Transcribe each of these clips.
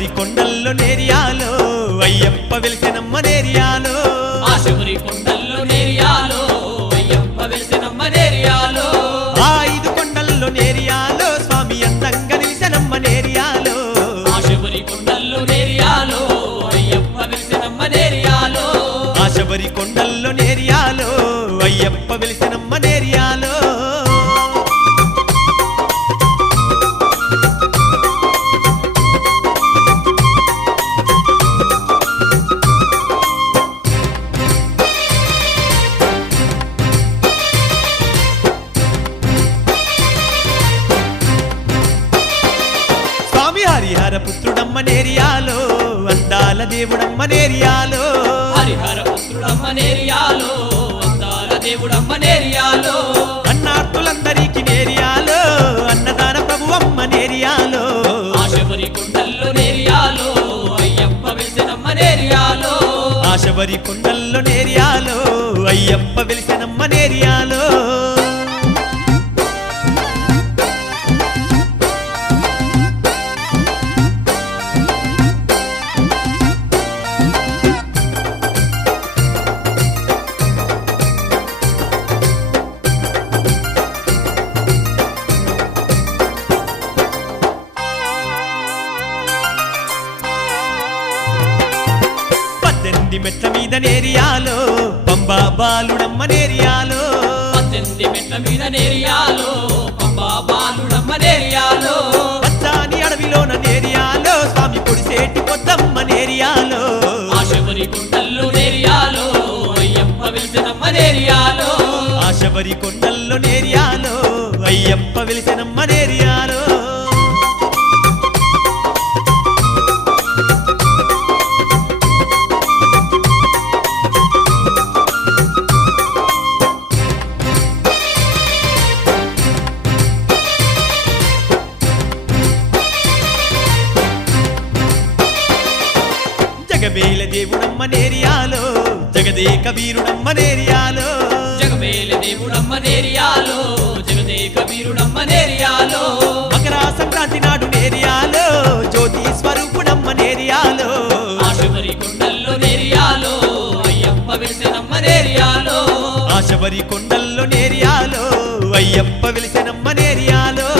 ఆశబరి కొండల్లో నేరియాలో అయ్యప్ప వెలిసెనమ్మ నేరియాలో ఆశబరి కొండల్లో నేరియాలో అయ్యప్ప వెలిసెనమ్మ నేరియాలో ఆ 5 కొండల్లో నేరియాలో స్వామి అందంగా నిలిసెనమ్మ నేరియాలో ఆశబరి కొండల్లో నేరియాలో అయ్యప్ప వెలిసెనమ్మ నేరియాలో ఆశబరి కొండల్లో నేరియాలో అయ్యప్ప వెలిసెనమ్మ నేరియాలో హరిహర పుత్రుడమ్మ నేరియాలో అందాల దేవుడమ్మ నేరియాలో హరిహర పుత్రుడమ్మ నేరియాలో అందాల దేవుడమ్మ నేరియాలో అన్నార్తులందరికీ నేరియాలో అన్నదాన ప్రభువమ్మ నేరియాలో ఆశబరి కొండల్లో నేరియాలో అయ్యప్ప వెలిసెనమ్మ నేరియాలో ఆశబరి కొండల్లో నేరియాలో అయ్యప్ప వెలిసెనమ్మ నేరియాలో మెట్ల మీద నేరియాలో పంబా బాలుడమ్మ నేరియాలో 18 మెట్ల మీద నేరియాలో పంబా బాలుడమ్మ నేరియాలో పచ్చాని అడవిలోన నేరియాలో స్వామి పొడిసేటి పొద్దమ్మ నేరియాలో ఆశబరి కొండల్లో నేరియాలో అయ్యప్ప వెలిసెనమ్మ నేరియాలో ఆశబరి కొండల్లో నేరియాలో అయ్యప్ప వెలిసెనమ్మ నేరియాలో జగమేల దేవుడమ్మ నేరియాలో జగదేక వీరుడమ్మ నేరియాలో జగమేల దేవుడమ్మ నేరియాలో జగదేక వీరుడమ్మ నేరియాలో మకర సంక్రాంతి నాడు నేరియాలో జ్యోతి స్వరూపుడమ్మ నేరియాలో ఆశబరి కొండల్లో నేరియాలో అయ్యప్ప వెలిసెనమ్మ నేరియాలో ఆశబరి కొండల్లో నేరియాలో అయ్యప్ప వెలిసెనమ్మ నేరియాలో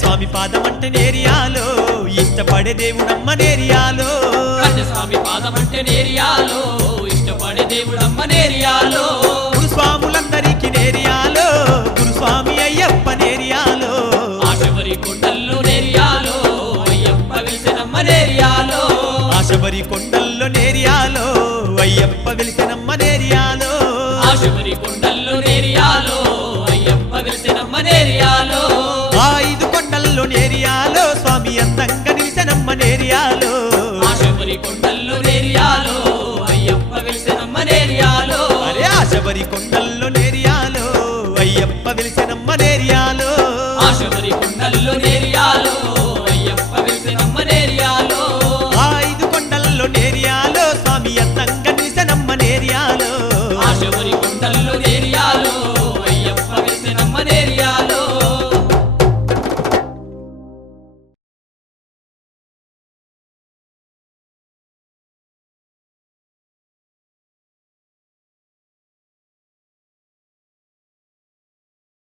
స్వామి పాదమంటే నేరియాలో ఇష్టపడే దేవుడమ్మ నేరియాలో స్వామి పాదమంటే నేరియాలో ఇష్టపడే దేవుడమ్మ నేరియాలో గురుస్వాములందరికీ నేరియాలో గురుస్వామి అయ్యప్ప నేరియాలో ఆశబరి కొండల్లో నేరియాలో అయ్యప్ప వెలిసెనమ్మ నేరియాలో ఆశబరి కొండల్లో నేరియాలో అయ్యప్ప వెలిసెనమ్మ నేరియాలో ఆశబరి కొండల్లో నేరియాలో అయ్యప్ప వెలిసెనమ్మ నేరియాలో ఆ 5 కొండల్లో నేరియాలో స్వామి అందంగా నిలిసెనమ్మ నేరియాలో ఆశబరి కొండల్లో నేరియాలో అయ్యప్ప వెలిసెనమ్మ నేరియాలో అరే ఆశబరి కొండల్లో